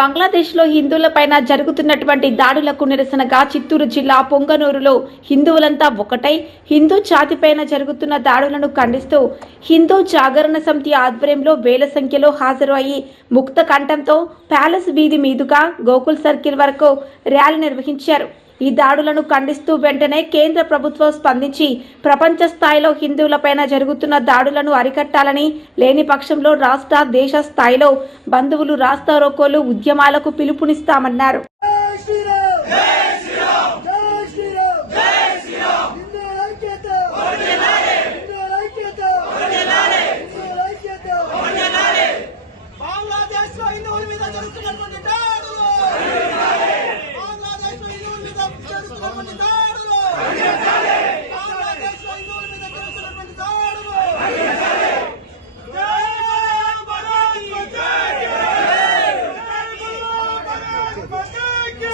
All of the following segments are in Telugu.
బంగ్లాదేశ్లో హిందువులపైన జరుగుతున్నటువంటి దాడులకు నిరసనగా చిత్తూరు జిల్లా పొంగనూరులో హిందువులంతా ఒకటై హిందూ జాతిపైన జరుగుతున్న దాడులను ఖండిస్తూ హిందూ జాగరణ సమితి ఆధ్వర్యంలో వేల సంఖ్యలో హాజరు అయ్యి ముక్త కంఠంతో ప్యాలెస్ వీధి మీదుగా గోకుల్ సర్కిల్ వరకు ర్యాలీ నిర్వహించారు. ఈ దాడులను ఖండిస్తూ వెంటనే కేంద్ర ప్రభుత్వం స్పందించి ప్రపంచ స్థాయిలో హిందువులపైన జరుగుతున్న దాడులను అరికట్టాలని లేని పక్షంలో రాష్ట్ర దేశ స్థాయిలో బంధువులు రాస్తారోకోలు ఉద్యమాలకు పిలుపునిస్తామన్నారు జై శ్రీరామ్ జై శ్రీరామ్ జై శ్రీరామ్ జై శ్రీరామ్ హిందూ ఐక్యత వర్ధిల్లాలి హిందూ ఐక్యత వర్ధిల్లాలి హిందూ ఐక్యత వర్ధిల్లాలి బంగ్లాదేశ్లో హిందువుల మీద జరుగుతున్నటువంటి దాడులు బంగ్లాదేశ్లో హిందువుల మీద జరుగుతున్నటువంటి దాడులు బంగ్లాదేశ్లో హిందువుల మీద జరుగుతున్నటువంటి దాడులు జై భారత్ మాతా కీ జై జై భారత్ మాతా కీ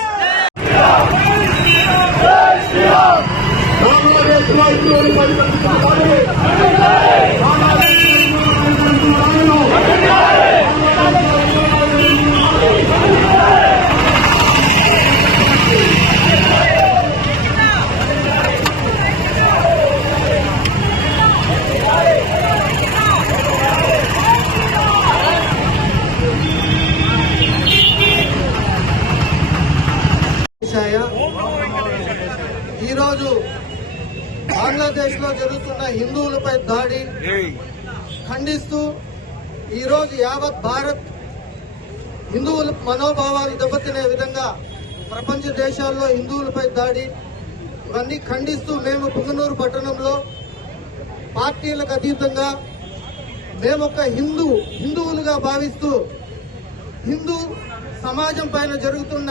విషయ ఈరోజు బంగ్లాదేశ్లో జరుగుతున్న హిందువులపై దాడి ఖండిస్తూ ఈరోజు యావత్ భారత్ హిందువుల మనోభావాలు దెబ్బతినే విధంగా ప్రపంచ దేశాల్లో హిందువులపై దాడి ఇవన్నీ ఖండిస్తూ మేము పుంగనూరు పట్టణంలో పార్టీలకు అతీతంగా మేము ఒక హిందూ హిందువులుగా భావిస్తూ హిందూ సమాజం పైన జరుగుతున్న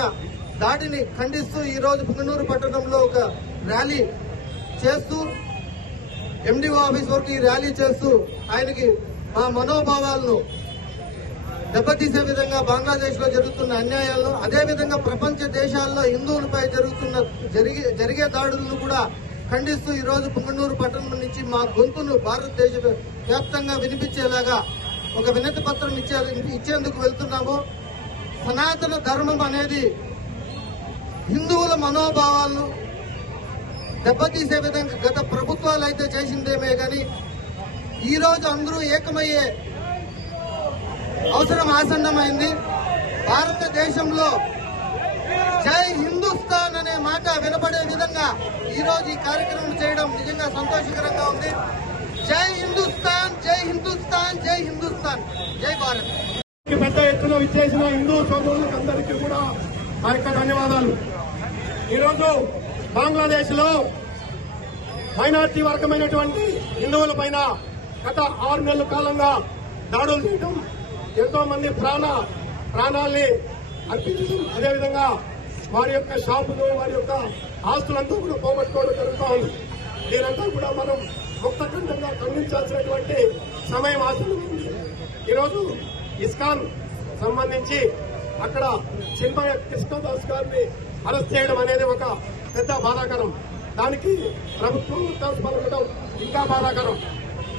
దాడిని ఖండిస్తూ ఈ రోజు పుంగనూరు పట్టణంలో ఒక ర్యాలీ చేస్తూ ఎండిఓ ఆఫీస్ వరకు ఈ ర్యాలీ చేస్తూ ఆయనకి మా మనోభావాలను దెబ్బతీసే విధంగా బంగ్లాదేశ్లో జరుగుతున్న అన్యాయాలను అదే విధంగా ప్రపంచ దేశాల్లో హిందువులపై జరుగుతున్న జరిగే జరిగే దాడులను కూడా ఖండిస్తూ ఈరోజు రోజు పుంగనూరు పట్టణం నుంచి మా గొంతును భారతదేశ వ్యాప్తంగా వినిపించేలాగా ఒక వినతి పత్రం ఇచ్చే ఇచ్చేందుకు వెళ్తున్నాము. సనాతన ధర్మం అనేది హిందువుల మనోభావాలను దెబ్బతీసే విధంగా గత ప్రభుత్వాలు అయితే చేసిందేమే కానీ ఈ రోజు అందరూ ఏకమయ్యే అవసరం ఆసన్నమైంది. భారతదేశంలో జై హిందుస్థాన్ అనే మాట వినపడే విధంగా ఈ రోజు ఈ కార్యక్రమం చేయడం నిజంగా సంతోషకరంగా ఉంది. జై హిందుస్థాన్ జై హిందుస్థాన్ జై హిందుస్థాన్. జై భారత్. పెద్ద ఎత్తున విచ్చేసిన హిందూ సోదరులకు అందరికీ కూడా ఆ యొక్క ధన్యవాదాలు. ఈరోజు బంగ్లాదేశ్లో మైనార్టీ వర్గమైనటువంటి హిందువుల పైన గత ఆరు నెలల కాలంగా దాడులు చేయడం ఎంతో మంది ప్రాణ ప్రాణాల్ని అర్పించడం అదేవిధంగా వారి యొక్క షాపులు వారి యొక్క ఆస్తులంతా కూడా పోగొట్టుకోవడం జరుగుతూ ఉంది. దీనంతా కూడా మనం ముక్తఖండంగా ఖండించాల్సినటువంటి సమయం ఆసన్నమైంది ఈరోజు ఇస్కాన్ సంబంధించి అక్కడ చిన్మయ కృష్ణదాస్ గారిని అరెస్ట్ చేయడం అనేది ఒక పెద్ద బాధాకరం. దానికి ప్రభుత్వం ఉత్తర్వు పలకడం ఇంకా బాధాకరం.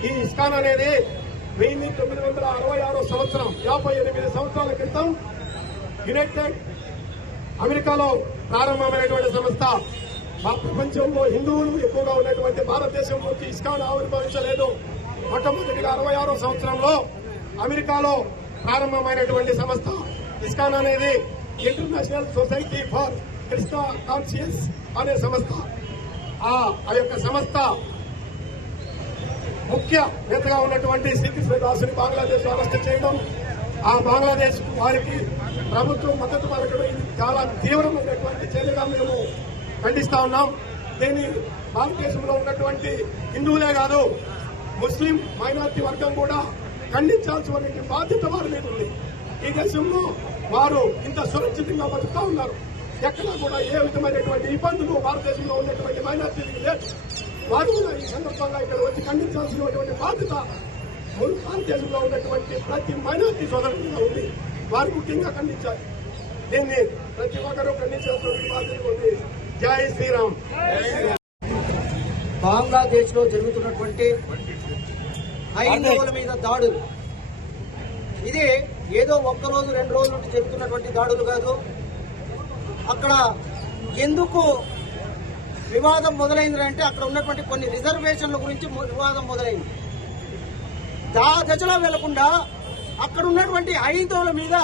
ఈ ఇస్కాన్ అనేది వెయ్యి తొమ్మిది వందల అరవై ఆరో సంవత్సరం యాభై ఎనిమిది సంవత్సరాల క్రితం యునైటెడ్ అమెరికాలో ప్రారంభమైనటువంటి సంస్థ. మా ప్రపంచంలో హిందువులు ఎక్కువగా ఉన్నటువంటి భారతదేశంలోకి ఇస్కాన్ ఆవిర్భవించలేదు. మొట్టమొదటిగా అరవై ఆరో సంవత్సరంలో అమెరికాలో ప్రారంభమైనటువంటి సంస్థ ఇస్కాన్ అనేది international society for Krishna consciousness అనే సంస్థ. ఆ ఆ యొక్క సంస్థ ముఖ్య నేతగా ఉన్నటువంటి శ్రీకృష్ణ దాసుని బంగ్లాదేశ్ అరెస్ట్ చేయడం ఆ బంగ్లాదేశ్ వారికి ప్రభుత్వం మద్దతు పలకడం ఇది చాలా తీవ్రమైనటువంటి చర్యగా మేము ఖండిస్తా ఉన్నాం. దీని భారతదేశంలో ఉన్నటువంటి హిందువులే కాదు ముస్లిం మైనార్టీ వర్గం కూడా ఖండించాల్సిన బాధ్యత వారి మీద ఉంది. ఈ దేశంలో వారు ఇంత సురక్షితంగా బతుకుతా ఉన్నారు. ఎక్కడా కూడా ఏ విధమైనటువంటి ఇబ్బందులు భారతదేశంలో ఉన్నటువంటి మైనార్టీలకు లేదు వారు కూడా ఈ సందర్భంగా ఇక్కడ వచ్చి ఖండించాల్సినటువంటి బాధ్యత భారతదేశంలో ఉన్నటువంటి ప్రతి మైనార్టీ సోదరులుగా ఉంది. వారు ముఖ్యంగా ఖండించాలి. దీన్ని ప్రతి ఒక్కరూ ఖండించాల్సినటువంటి బాధ్యత ఉంది. జై శ్రీరామ్. బంగ్లాదేశ్లో జరుగుతున్నటువంటి హైందవుల మీద దాడులు. ఇది ఏదో ఒక్క రోజు రెండు రోజుల నుండి జరుగుతున్నటువంటి దాడులు కాదు. అక్కడ ఎందుకు వివాదం మొదలైందంటే అక్కడ ఉన్నటువంటి కొన్ని రిజర్వేషన్ల గురించి వివాదం మొదలైంది. దా దశలో వెళ్ళకుండా అక్కడ ఉన్నటువంటి హైందవుల మీద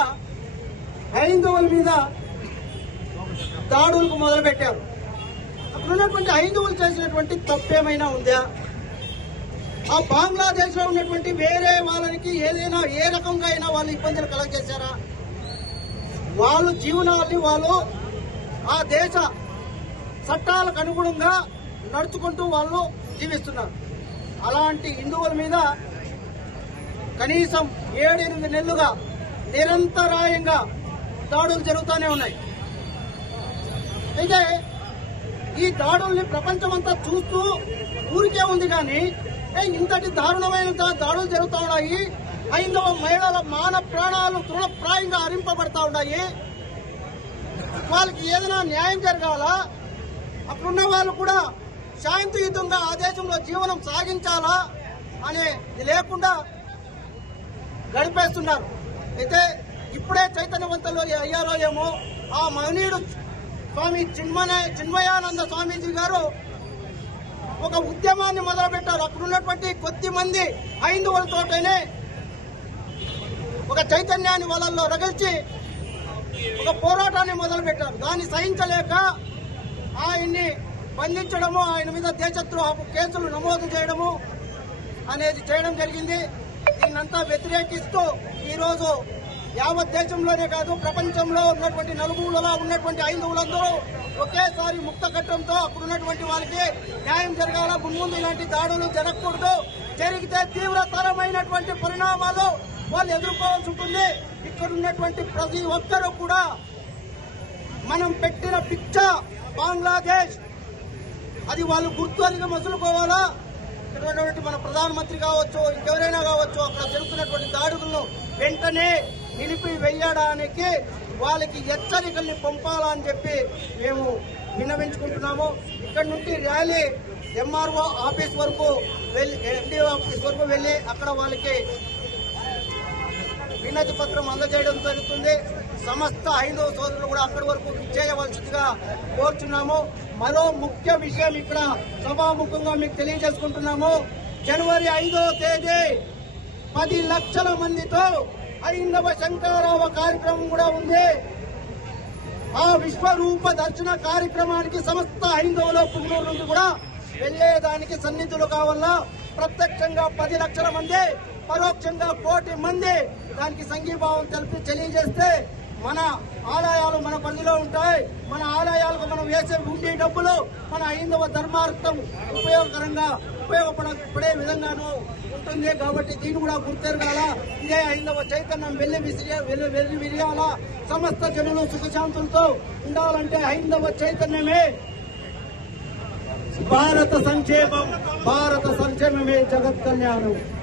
హైందవుల మీద దాడులకు మొదలుపెట్టారు. అక్కడ ఉన్నటువంటి హైందవులు చేసినటువంటి తప్పేమైనా ఉందా? ఆ బంగ్లాదేశ్లో ఉన్నటువంటి వేరే వాళ్ళకి ఏదైనా ఏ రకంగా అయినా వాళ్ళు ఇబ్బందులు కలగజేశారా? వాళ్ళు జీవనాన్ని వాళ్ళు ఆ దేశ చట్టాలకు అనుగుణంగా నడుచుకుంటూ వాళ్ళు జీవిస్తున్నారు. అలాంటి హిందువుల మీద కనీసం ఏడెనిమిది నెలలుగా నిరంతరాయంగా దాడులు జరుగుతూనే ఉన్నాయి. అయితే ఈ దాడుల్ని ప్రపంచమంతా చూస్తూ ఊరికే ఉంది కానీ ఇంతటి దారుణమైన దాడులు జరుగుతూ ఉన్నాయి. హైందవ మహిళల మాన ప్రాణాలు తృణప్రాయంగా హరింపబడతా ఉన్నాయి. వాళ్ళకి ఏదైనా న్యాయం జరగాలా? అక్కడున్న వాళ్ళు కూడా శాంతియుతంగా ఆ దేశంలో జీవనం సాగించాలా అనేది లేకుండా గడిపేస్తున్నారు. అయితే ఇప్పుడే చైతన్యవంతులు అయ్యారో ఏమో ఆ మహనీయుడు స్వామి చిన్మయ చిన్మయానంద స్వామీజీ గారు ఒక ఉద్యమాన్ని మొదలుపెట్టారు. అక్కడ ఉన్నటువంటి కొద్ది మంది హైందవులతోటనే ఒక చైతన్యాన్ని వాళ్ళల్లో రగిల్చి ఒక పోరాటాన్ని మొదలుపెట్టారు. దాన్ని సహించలేక ఆయన్ని బంధించడము ఆయన మీద దేశద్రోహపు కేసులు నమోదు చేయడము అనేది చేయడం జరిగింది. దీన్నంతా వ్యతిరేకిస్తూ ఈరోజు యావత్ దేశంలోనే కాదు ప్రపంచంలో ఉన్నటువంటి నలుగురులో ఉన్నటువంటి హైందవులందరూ ఒకేసారి ముక్త కట్టంతో అక్కడ ఉన్నటువంటి వారికి న్యాయం జరగాల. మున్ముందు ఇలాంటి దాడులు జరగకూడదు. జరిగితే తీవ్రతరమైనటువంటి పరిణామాలు వాళ్ళు ఎదుర్కోవాల్సి ఉంటుంది. ఇక్కడ ఉన్నటువంటి ప్రతి ఒక్కరూ కూడా మనం పెట్టిన పిచ్చ బంగ్లాదేశ్. అది వాళ్ళు గుర్తుగా మసులుకోవాలా? ఇక్కడ మన ప్రధానమంత్రి కావచ్చు ఇంకెవరైనా కావచ్చు అక్కడ జరుగుతున్నటువంటి దాడులను వెంటనే నిలిపి వేయడానికి వాళ్ళకి హెచ్చరికల్ని పంపాలని చెప్పి మేము విన్నవించుకుంటున్నాము. ఇక్కడ నుండి ర్యాలీ ఎంఆర్ఓ ఆఫీస్ వరకు వెళ్ళి ఎండిఓ ఆఫీస్ వరకు వెళ్ళి అక్కడ వాళ్ళకి వినతి పత్రం అందజేయడం జరుగుతుంది. సమస్త హైందవ సోదరులు కూడా అక్కడి వరకు చేయవలసిందిగా కోరుచున్నాము. మరో ముఖ్య విషయం ఇక్కడ సభాముఖంగా మీకు తెలియజేసుకుంటున్నాము. జనవరి ఐదో తేదీ పది లక్షల మందితో హైందవ శంకరారావ కార్యక్రమం కూడా ఉంది. ఆ విశ్వరూప దర్శన కార్యక్రమానికి సమస్త హైందవులో పుంగూరు నుండి కూడా వెళ్ళేదానికి సన్నిధులు కావాలా ప్రత్యక్షంగా పది లక్షల మంది పరోక్షంగా కోటి మంది దానికి సంఘీభావం తెలిపి తెలియజేస్తే మన ఆదాయాలు మన పరిధిలో ఉంటాయి. మన ఆదాయాలకు మనం వేసే ఉండే డబ్బులు మన హైందవ ధర్మార్థం ఉపయోగకరంగా ఉపయోగపడే విధంగాను ఉంటుంది కాబట్టి దీన్ని కూడా గుర్తెరగాల. ఇదే హైందవ చైతన్యం వెళ్ళి విసిరి వెళ్ళి వెళ్ళి విరియాల సమస్త జనులు సుఖశాంతులతో ఉండాలంటే హైందవ చైతన్యమే. భారత సంక్షేమం భారత సంక్షేమమే జగత్ కళ్యాణం.